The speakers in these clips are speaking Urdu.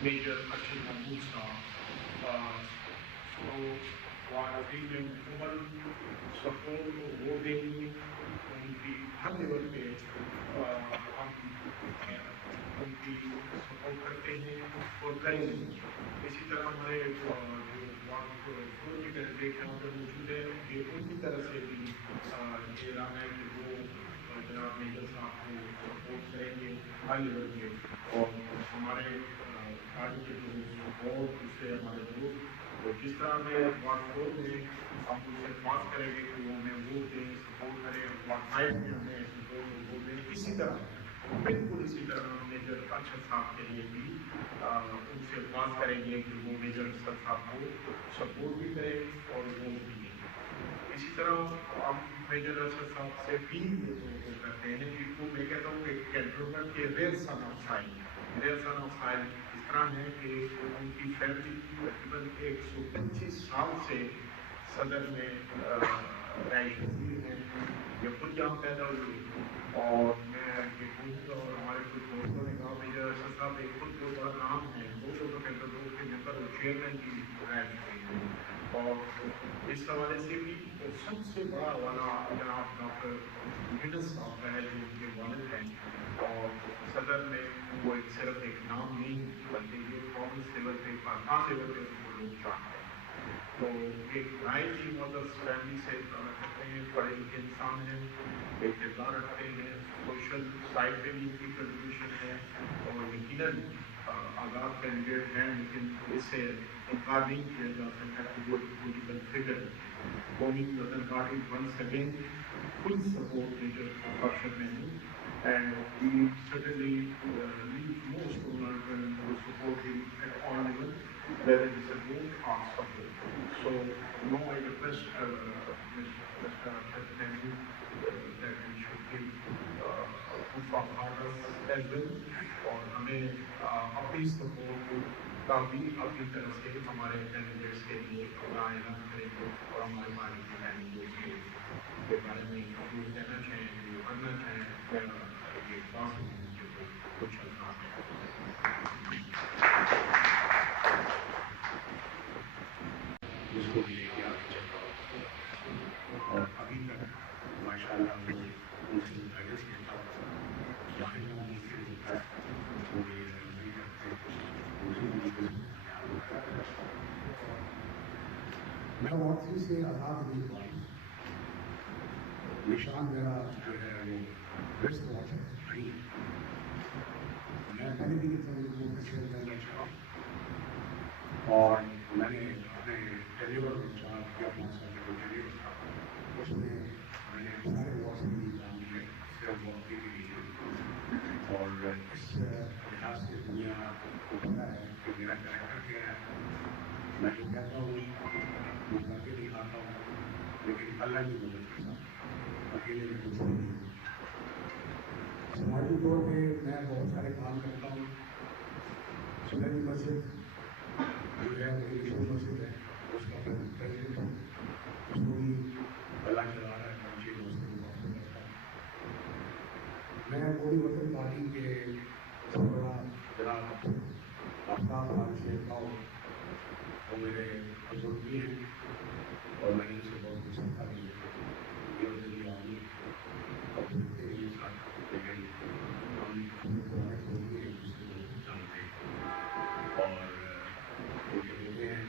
major achievement so while being مکمل سپورٹ وہ دیں گے ان کی ہر لیول پہ ہم ان کی سپورٹ کرتے ہیں اور کریں گے. اسی طرح ہمارے جو وارڈ کی کینڈیڈیٹ یہاں پر موجود ہے یہ ان کی طرف سے بھی یہ اعلان ہے کہ وہ جناب میجر صاحب کو سپورٹ کریں گے ہر لیول پہ. اور ہمارے پارٹی کے جو سپورٹ اس سے ہمارے دوست تو جس طرح میں وارڈ 4 میں ہم ان سے بات کریں گے کہ وہ ہمیں ووٹ دیں سپورٹ کریں وارڈ 5 میں ہمیں ووٹ دیں اسی طرح بالکل اسی طرح ہم میجر ارشد صاحب کے لیے بھی ان سے بات کریں گے کہ وہ میجر ارشد صاحب کو سپورٹ بھی کریں اور ووٹ بھی دیں. اسی طرح ہم میجر ارشد صاحب سے بھی وہ کرتے ہیں کہ وہ میں کہتا ہوں کہ کنٹونمنٹ کے ریئر سن آف سائل اس طرح ہے کہ ان کی فیملی تقریباً 125 سال سے صدر میں رہائش پذیر ہیں. یہ خود یہاں پیدا ہوئی اور میں یہ خود اور ہمارے کچھ دوستوں نے کہا میجر ارشد صاحب ایک خود جو بڑا نام ہے دو لوگوں کے اندر دو کے ممبر اور چیئرمین کی رہائش پذیر ہے. اور اس حوالے سے بھی سب سے بڑا حوالہ جناب ڈاکٹر منیر صاحب کا ہے جو ان کے والد ہیں. اور صدر میں وہ صرف ایک نام نہیں بلکہ یہ پروونس لیول پہ پاکستان لیول پہ وہ لوگ چاہتے ہیں. تو ایک رائے کی مدرس فیملی سے تعلق رکھتے ہیں پڑھے لکھے انسان ہیں اقتدار رکھتے ہیں سوشل سائڈ پہ بھی ان کی کنٹریبیوشن ہے اور یقیناً آزاد کینڈیڈیٹ ہیں لیکن اس سے انکار نہیں کیا جا سکتا کہ وہ political figure Qaumi Watan party once again full support major Arshad Mehni and we certainly leave most of our to support him at all levels, whether it is a vote or support. So now I request Mr. President that we should give proof of order as well اور ہمیں اپنی سپورٹ کا بھی اپنی طرف سے ہمارے کینڈیڈیٹس کے لیے اعلان کریں گے اور ہمارے پارٹی کے کینڈیڈیٹس کے بارے میں جو کہنا چاہیں جو کرنا چاہیں یہ خاص کچھ الفاظ جس کو بھی لے کے آگے چلتا ہوں اور ابھی تک ماشاء اللہ وہ ان سے گائیڈنس لیتا ہوں یہاں جو مشکل ہوتا ہے وہ یہ رہنمائی کرتے ہیں میں واقعی سے آزاد نہیں ہوا ہوں. نشان میرا جو ہے وہ ویسٹ واچ ہے. میں پہلے بھی کو پریشر کرنا چاہا اور میں نے اپنے ٹیلیور چار کیا 5 سال کا جو ٹیلیور تھا اس میں نے سارے واٹس کے لیے کام کیا صرف واقعی کے لیے. اور اس لحاظ سے دنیا کو پتا ہے کہ میرا کریکٹر کیا ہے. میں جو کہتا ہوں وہ کر کے دکھاتا ہوں لیکن اللہ کی مدد کے ساتھ اکیلے میں کچھ نہیں. سماجی طور پہ میں بہت سارے کام کرتا ہوں. سوشل مسجد جو ہے میری مسجد ہے اس کا پریزیڈنٹ ہوں. اس کو بھی اللہ چلا رہا ہے پہنچے دوستوں کو واپس کرتا ہوں. میں قومی وطن پارٹی کے سربراہ جناب آفتاب خان سے پاؤ وہ میرے بزرگ بھی ہیں اور میں نے ان سے بہت کچھ سیکھا بھی یہ ذریعہ آئی اور دیکھتے ہیں ساتھ لیکن ہم پروڈکٹ ہوتی ہے ایک دوسرے کو جانتے ہیں اور وہ جو ہوتے ہیں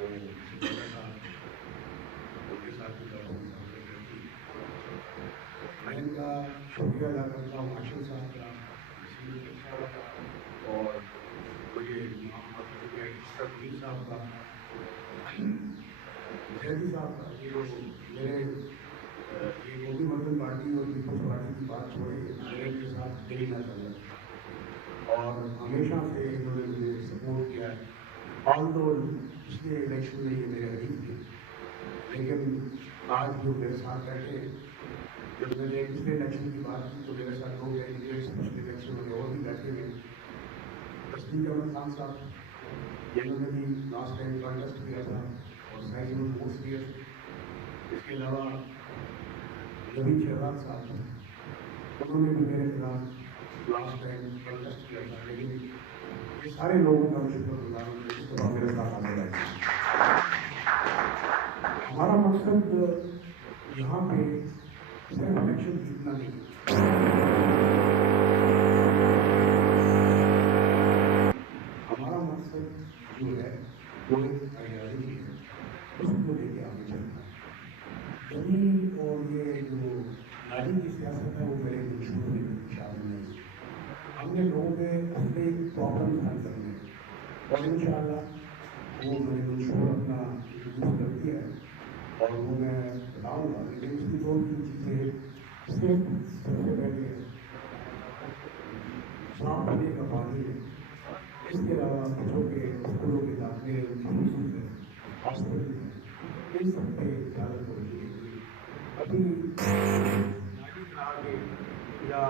وہ ان کے ساتھ بھی بہت محبت رہتی ہے. میں ان کا شکریہ ادا کرتا ہوں ہاشم صاحب کا نسرین صاحب کا اور مجھے سیکرٹری صاحب کا مرکزی صاحب کا یہ جو میرے یہ قومی وطن پارٹی اور پیپلز پارٹی کی بات چھوڑے میرے کے ساتھ میری نہ چل اور ہمیشہ سے انہوں نے مجھے سپورٹ کیا ہے. آل دو پچھلے الیکشن میں یہ میرے حریف تھے لیکن آج جو میرے ساتھ بیٹھے جب میں نے پچھلے الیکشن کی بات کی تو میرے ساتھ لوگ کینڈیڈیٹس پچھلے الیکشن میں اور بھی بیٹھے ہوئے تصدیق احمد خان صاحب جنہوں نے بھی لاسٹ ٹائم کانٹیسٹ کیا تھا اور سائز میں ووٹس دیے تھے. اس کے علاوہ نبی شہباز صاحب انہوں نے بھی میرے خلاف لاسٹ ٹائم کانٹیسٹ کیا تھا لیکن یہ سارے لوگوں کا میں شکر گزار ہوں جو اس طرح میرے ساتھ حاضر رہے. ہمارا مقصد یہاں پہ صرف الیکشن جیتنا نہیں ہے. ہمارا مقصد جو ہے وہ ایک آئیڈیالوجی ہے, اس کو لے کے آگے چلنا ہے. زمین اور یہ جو نالی کی سیاست ہے وہ میرے منشور میں شامل نہیں. ہم نے لوگوں کے اصلی پرابلم حل کرنے ہیں اور انشاءاللہ وہ میں نے منشور اپنا انٹروڈیوس کر دیا ہے اور وہ میں بتاؤں گا. لیکن اس کی 2-3 چیزیں صرف سب سے پہلے صاف پینے کا پانی ہے, اس کے علاوہ بچوں کے اسکولوں کے داخلے, ان کی فیسز ہے, ہاسپٹل ہیں, ان سب پہ زیادہ توجہ دیں گے. ابھی نالی بنا کے یا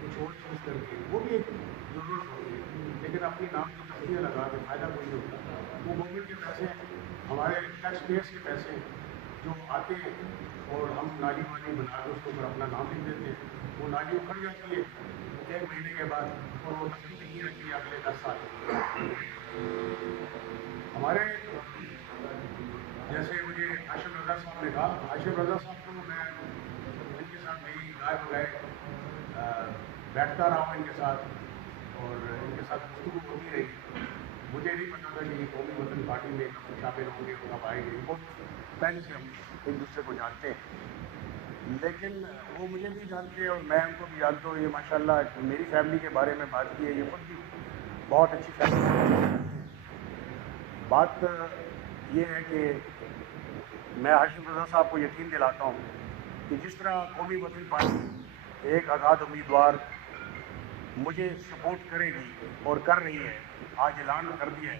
کچھ اور چیز کر کے وہ بھی ایک ضرورت ہوتی ہے, لیکن اپنی نام کی تختیاں لگا کے فائدہ کوئی نہیں ہوتا. وہ گورنمنٹ کے پیسے ہمارے ٹیکس پیئرس کے پیسے جو آتے ہیں اور ہم نالی وانی بنا کے اس کے اوپر اپنا نام لکھ دیتے ہیں. وہ نالی اکھڑ جاتی ہے 1 مہینے کے بعد اور وہ تکلیف نہیں رہتی اگلے 10 سال. ہمارے جیسے مجھے ہاشم رضا صاحب نے کہا, ہاشم رضا صاحب کو میں ان کے ساتھ میری گائے بگائے بیٹھتا رہا ہوں ان کے ساتھ اور ان کے ساتھ گفتگو ہوتی رہی. مجھے نہیں پتا تھا کہ یہ قومی وطن پارٹی میں شامل ہوں گے, کب آئیں گے. بہت پہلے سے ہم ایک دوسرے کو جانتے ہیں, لیکن وہ مجھے بھی جانتے ہیں اور میں ان کو بھی جانتا ہوں. یہ ماشاء اللہ میری فیملی کے بارے میں بات کی ہے, یہ خود بھی بہت اچھی فیملی. بات یہ ہے کہ میں ہاشم رضا صاحب کو یقین دلاتا ہوں کہ جس طرح قومی وطن پارٹی ایک آزاد امیدوار مجھے سپورٹ کرے گی اور کر رہی ہے, آج اعلان کر دیا ہے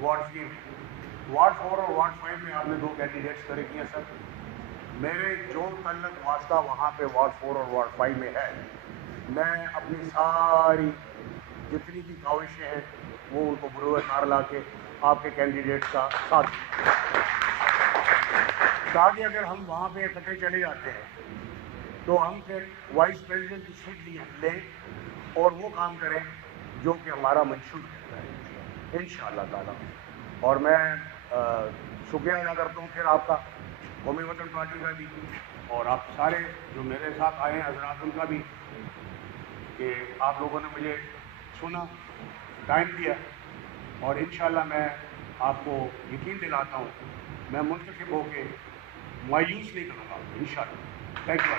وارڈ 3 میں, وارڈ 4 اور وارڈ 5 میں آپ نے 2 کینڈیڈیٹس کھڑے کیے ہیں. سر میرے جو تعلق واسطہ وہاں پہ وارڈ 4 اور وارڈ 5 میں ہے, میں اپنی ساری جتنی بھی کاوشیں ہیں وہ ان کو بروئے کار لا کے آپ کے کینڈیڈیٹ کا ساتھ تاکہ اگر ہم وہاں پہ اکٹھے چلے جاتے ہیں تو ہم پھر وائس پریزیڈنٹ کی سیٹ لیں اور وہ کام کریں جو کہ ہمارا منشور ہے انشاءاللہ تعالیٰ. اور میں شکریہ ادا کرتا ہوں پھر آپ کا, قومی وطن پارٹی کا بھی, اور آپ سارے جو میرے ساتھ آئے ہیں حضرات ان کا بھی, کہ آپ لوگوں نے مجھے سنا, ٹائم دیا. اور انشاءاللہ میں آپ کو یقین دلاتا ہوں میں منتخب ہو کے مایوس نہیں کروں گا انشاءاللہ. Thank you.